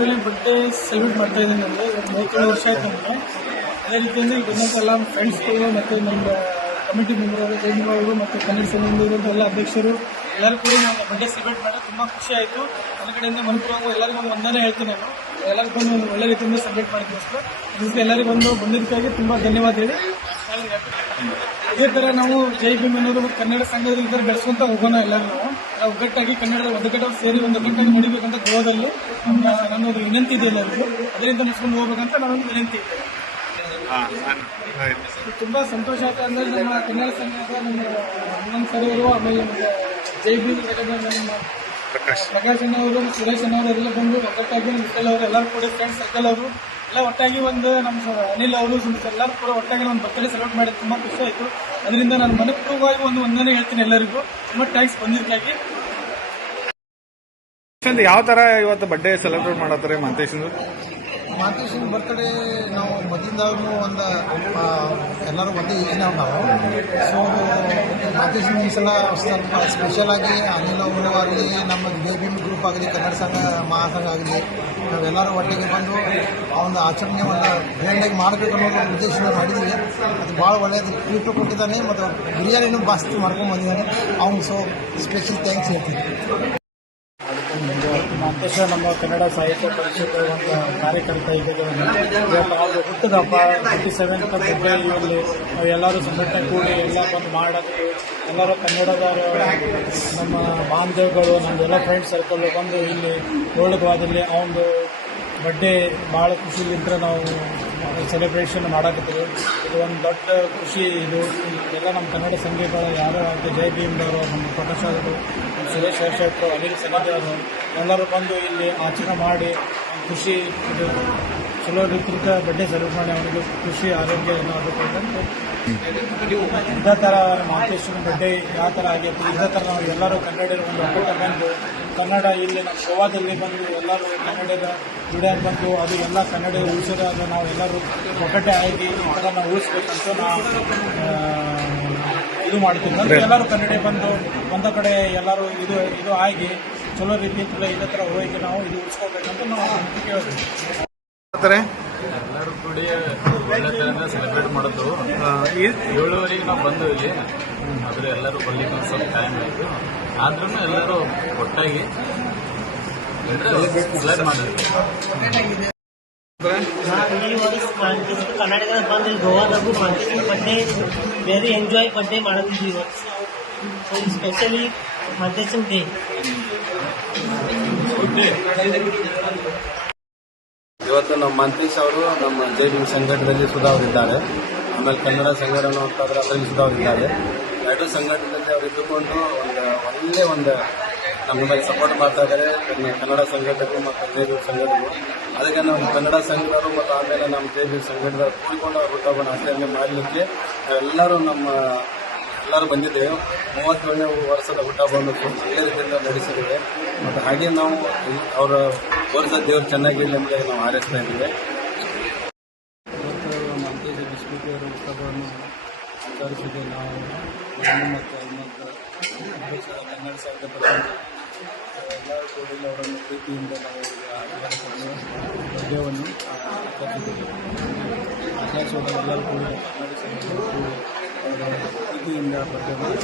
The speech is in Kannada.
ಆದಮೇಲೆ ಬರ್ಡೇ ಸೆಲೆಬ್ರೇಟ್ ಮಾಡ್ತಾ ಇದ್ದೀನಿ ಅಂದರೆ 32 ವರ್ಷ ಆಯ್ತು ನನಗೆ. ಅದೇ ರೀತಿಯಿಂದ ಎಲ್ಲ ಫ್ರೆಂಡ್ಸ್ಗಳು ಮತ್ತು ನಮ್ಮ ಕಮಿಟಿ ಮೆಂಬರ್ ಜೈನವರು ಮತ್ತು ಕನ್ನಡ ಸಂಘದಿಂದ ಎಲ್ಲ ಅಧ್ಯಕ್ಷರು ಎಲ್ಲರೂ ಕೂಡ ನಾನು ಬರ್ಡೇ ಸೆಲೆಬ್ರೇಟ್ ಮಾಡಿ ತುಂಬ ಖುಷಿ ಆಯಿತು. ನನ್ನ ಕಡೆಯಿಂದ ಮನಪೂರ್ವಕ ಎಲ್ಲರಿಗೂ ಒಂದು ವಂದನೆ ಹೇಳ್ತೀನಿ. ನಾನು ಎಲ್ಲರಿಗೂ ಬಂದು ಒಳ್ಳೆ ರೀತಿಯಿಂದ ಸೆಲೆಬ್ರೇಟ್ ಮಾಡಿದ್ದೋಸ್ಕರ ಇದಕ್ಕೆ ಎಲ್ಲರಿಗೂ ಬಂದಿದ್ದಕ್ಕಾಗಿ ತುಂಬ ಧನ್ಯವಾದ ಹೇಳಿ ಇದೇ ಥರ ನಾವು ಜೈ ಭೀಮ್ ಅನ್ನೋದು ಕನ್ನಡ ಸಂಘದ ಇದ್ದರೆ ಬೆಳೆಸುವಂತ ಹೋಗೋಣ. ಎಲ್ಲರೂ ನಾವು ಒಗ್ಗಟ್ಟಾಗಿ ಕನ್ನಡದ ಒಗ್ಗಟ್ಟಾಗಿ ಸೇರಿ ಒಂದು ಒಗ್ಗಟ್ಟಾಗಿ ನಡಿಬೇಕಂತ ಗೋವಾದಲ್ಲಿ ನನ್ನೊಂದು ವಿನಂತಿ ಇದೆ. ಎಲ್ಲರಿಗೂ ಅದರಿಂದ ನಡೆಸ್ಕೊಂಡು ಹೋಗ್ಬೇಕಂತ ನಾನೊಂದು ವಿನಂತಿ ಇದೆ. ತುಂಬಾ ಸಂತೋಷ ಆಯ್ತು ಅಂದರೆ ನಮ್ಮ ಕನ್ನಡ ಸಂಘದ ನಮ್ಮ ಹನುಮಂತ್ ಸರ್ ಅವರು, ಆಮೇಲೆ ಜೈ ಭೀಮ್ ನಮ್ಮ ಪ್ರಕಾಶ್ ಅಣ್ಣವರು, ಸುರೇಶ್ ಅಣ್ಣವರೆಲ್ಲ ಬಂದು ಒಗ್ಗಟ್ಟಾಗಿ ನಮ್ಮ ವಿಠಲ್ ಅವರು ಎಲ್ಲರೂ ಕೂಡ ಫ್ರೆಂಡ್ಸ್ ಸರ್ಕಲ್ ಅವರು ಎಲ್ಲ ಒಟ್ಟಾಗಿ ಒಂದು ನಮ್ಮ ಅನಿಲ್ ಅವರು ಎಲ್ಲರೂ ಕೂಡ ಒಟ್ಟಾಗಿ ಒಂದು ಬರ್ತ್ಡೇ ಸೆಲೆಬ್ರೇಟ್ ಮಾಡಿ ತುಂಬ ಖುಷಿ ಆಯಿತು. ಅದರಿಂದ ನಾನು ಮನಪೂರ್ವಕವಾಗಿ ಒಂದು ವಂದನೆ ಹೇಳ್ತೀನಿ ಎಲ್ಲರಿಗೂ. ತುಂಬ ಥ್ಯಾಂಕ್ಸ್ ಬಂದಿದ್ದಕ್ಕಾಗಿ. ಯಾವ ಥರ ಇವತ್ತು ಬರ್ಡೇ ಸೆಲೆಬ್ರೇಟ್ ಮಾಡತ್ತಾರೆ ಮಾಂತೇಶನ್ ಬರ್ತ್ಡೇ? ನಾವು ಮೊದಲಿಂದಾಗೂ ಒಂದು ಎಲ್ಲರೂ ಒಂದೇ ಏಜ್ನವ್ರು ನಾವು. ಸೊ ಮಾಂತೇಶನ್ ಈ ಸಲ ಸ್ವಲ್ಪ ಸ್ಪೆಷಲಾಗಿ ಅನಿಲ್ ಅವರು ಆಗಲಿ, ನಮ್ಮ ಜೈ ಭೀಮ್ ಗ್ರೂಪ್ ಆಗಲಿ, ಕನ್ನಡ ಸಂಘ ಮಹಾಸಂಘ ಆಗಲಿ, ನಾವೆಲ್ಲರೂ ಒಟ್ಟಿಗೆ ಬಂದು ಆ ಒಂದು ಆಚರಣೆ ಒಂದು ಗ್ರ್ಯಾಂಡಾಗಿ ಮಾಡಬೇಕು ಅನ್ನೋ ಒಂದು ಉದ್ದೇಶದಿಂದ ಮಾಡಿದ್ದೀವಿ. ಅದು ಭಾಳ ಒಳ್ಳೆಯದು. ಟ್ರೀಟ್ ಕೊಟ್ಟಿದ್ದಾನೆ ಮತ್ತು ಬಿರಿಯಾನಿನೂ ಜಾಸ್ತಿ ಮಾಡ್ಕೊಂಡು ಬಂದಿದ್ದಾನೆ. ಅವ್ನು ಸೊ ಸ್ಪೆಷಲ್ ಥ್ಯಾಂಕ್ಸ್ ಹೇಳ್ತೀನಿ. ಮಾಂತೇಶ ನಮ್ಮ ಕನ್ನಡ ಸಾಹಿತ್ಯ ಪರಿಷತ್ ಒಂದು ಕಾರ್ಯಕರ್ತ ಇದ್ದಿದ್ದೇವೆ. ಇವತ್ತು ಅವ್ರದ್ದು ಹುಟ್ಟದಪ್ಪ 47th ಬರ್ಡೇ. ಇಲ್ಲಿ ನಾವು ಎಲ್ಲರೂ ಸಂಘಟನೆ ಕೂಡಿ ಎಲ್ಲ ಬಂದು ಮಾಡೋದು, ಎಲ್ಲರೂ ಕನ್ನಡದ ನಮ್ಮ ಬಾಂಧವ್ಯಗಳು ನಮ್ಮದೆಲ್ಲ ಫ್ರೆಂಡ್ಸ್ ಸರ್ಕಲ್ ಬಂದು ಇಲ್ಲಿ ಓಳಗವಾದಲ್ಲಿ ಅವನದು ಬರ್ಡೇ ಭಾಳ ಖುಷಿಲಿಂದ ನಾವು ಸೆಲೆಬ್ರೇಷನ್ ಮಾಡಾಕತ್ತೀವಿ. ಇದು ಒಂದು ದೊಡ್ಡ ಖುಷಿ. ಇದು ಎಲ್ಲ ನಮ್ಮ ಕನ್ನಡ ಸಂಘಗಳು ಯಾರು ಅಂತ ಜೈ ಭೀಮ್ದವರು, ನಮ್ಮ ಪ್ರಕಾಶ್ ಅವರು, ನಮ್ಮ ಸುರೇಶ್ ಶೆಟ್ಟರು, ಅನಿಲ್ ಸಂಗೀತವರು ಎಲ್ಲರೂ ಬಂದು ಇಲ್ಲಿ ಆಚರಣೆ ಮಾಡಿ ಖುಷಿ, ಇದು ಚಲೋ ರೀತಿಯಿಂದ ಬರ್ಡೇ ಸೆಲೆಬ್ರೇಟ್ ಮಾಡಿ ಅವನಿಗೆ ಖುಷಿ ಆರೋಗ್ಯ ಏನಾಗಬೇಕು ಅಂತ ಇದೇ ಥರ ಮಾಂತೇಶನ ಬರ್ಡೇ ಯಾವ ಥರ ಆಗೈತಿ ಇದೇ ಥರ ನಾವು ಎಲ್ಲರೂ ಕನ್ನಡಿಗರು ಒಂದು ಒಕ್ಕೂಟ ಬಂದು ಕನ್ನಡ ಇಲ್ಲಿ ನಮ್ಮ ಗೋವಾದಲ್ಲಿ ಬಂದು ಎಲ್ಲರೂ ಕನ್ನಡದ ದುಡಿಯೋದು ಬಂದು ಅದು ಎಲ್ಲ ಕನ್ನಡ ಉಳಿಸೋದು ನಾವು ಎಲ್ಲರೂ ಒಕ್ಕಟ್ಟೆ ಆಗಿ ಈ ಥರ ನಾವು ಉಳಿಸ್ಬೇಕಂತ ನಾವು ಇದು ಮಾಡ್ತೀವಿ. ಅಂದರೆ ಎಲ್ಲರೂ ಕನ್ನಡ ಬಂದು ಒಂದ ಕಡೆ ಎಲ್ಲರೂ ಇದು ಆಗಿ ಚಲೋ ರೀತಿಯಿಂದ ಇದೇ ಥರ ಹೋಗಿ ನಾವು ಇದು ಉಳಿಸ್ಕೋಬೇಕಂತ ನಾವು ಕೇಳ್ತೀವಿ. ಎಲ್ಲರೂ ಕೂಡಿ ಒಳ್ಳೆ ಥರನೇ ಸೆಲೆಬ್ರೇಟ್ ಮಾಡೋದು. 7:30 ನಾವು ಬಂದು ಇಲ್ಲಿ, ಆದರೆ ಎಲ್ಲರೂ ಬರ್ಲಿಕ್ಕೆ ಒಂದು ಸ್ವಲ್ಪ ಟೈಮ್ ಆಯಿತು. ಆದ್ರೂ ಎಲ್ಲರೂ ಒಟ್ಟಾಗಿ ಸೆಲೆಬ್ರೇಟ್ ಮಾಡಿದ್ವಿ. ಈ ವರ್ಷ ಕರ್ನಾಟಕದ ಬಂದು ಗೋವಾದಾಗೂ ಮಾಂತೇಶನ್ ಬರ್ಡೇ ವೆರಿ ಎಂಜಾಯ್ ಬರ್ಡೇ ಮಾಡಿದ್ವಿ ಇವತ್ತು. ಸ್ಪೆಷಲಿ ಮಾಂತೇಶನ್ ಡೇ. ಇವತ್ತು ನಮ್ಮ ಮಾಂತೇಶ್ ಅವರು ನಮ್ಮ ಜೈ ಭೀಮ್ ಸಂಘಟನೆಯಲ್ಲಿ ಸುಧಾರಿದ್ದಾರೆ. ಆಮೇಲೆ ಕನ್ನಡ ಸಂಘಟನೆ ಅಂತಂದ್ರೆ ಅದರಲ್ಲಿ ಸುಧಾರಿದ್ದಾರೆ. ಎರಡು ಸಂಘಟನೆಯಲ್ಲಿ ಅವರು ಇದ್ದುಕೊಂಡು ಒಳ್ಳೆ ನಮಗೆ ಸಪೋರ್ಟ್ ಮಾಡ್ತಾ ಇದ್ದಾರೆ ಕನ್ನಡ ಸಂಘಟನೆ ಮತ್ತು ಜೈ ಭೀಮ್ ಸಂಘಟನೆ. ಅದಕ್ಕೆ ನಮ್ಮ ಕನ್ನಡ ಸಂಘಟರು ಮತ್ತು ಆಮೇಲೆ ನಮ್ಮ ಜೈ ಭೀಮ್ ಸಂಘಟನೆ ಕೂಡಿಕೊಂಡು ಅವ್ರು ಹುಟ್ಟಹಬ್ಬನ ಆಚರಣೆ ಮಾಡಲಿಕ್ಕೆ ಎಲ್ಲರೂ ಬಂದಿದ್ದೇವೆ. 37ನೇ ವರ್ಷದ ಹುಟ್ಟಹಬ್ಬವನ್ನು ಒಳ್ಳೆ ರೀತಿಯಿಂದ ನಡೆಸಿದ್ದೇವೆ. ಮತ್ತು ಹಾಗೆ ನಾವು ಅವರ ವರ್ಷ ದೇವರು ಚೆನ್ನಾಗಿರಲಿ ನಮಗೆ ನಾವು ಹಾರೈಸ್ತಾ ಇದ್ದೇವೆ. ಇವತ್ತು ಮಾಂತೇಶ ಬಿಸ್ಕುಟಿಯವರ ಹುಟ್ಟಹಬ್ಬವನ್ನು ಆಚರಿಸಿದ್ದು ನಾವು ಮತ್ತು ಕನ್ನಡ ಸಾಹಿತ್ಯ ಪರಿಷತ್ ಎಲ್ಲರೂ ಕೂಡ ಅವರನ್ನು ಪ್ರೀತಿಯಿಂದ ನಾವು ಬರ್ಡೇವನ್ನು ಆಚರಿಸಿದ್ದೇವೆ. ಆಚರಿಸುವಾಗ ಎಲ್ಲರೂ ಕೂಡ ಕನ್ನಡ ಸಾಹಿತ್ಯ ಪ್ರೀತಿಯಿಂದ ಬರ್ಡೇವನ್ನು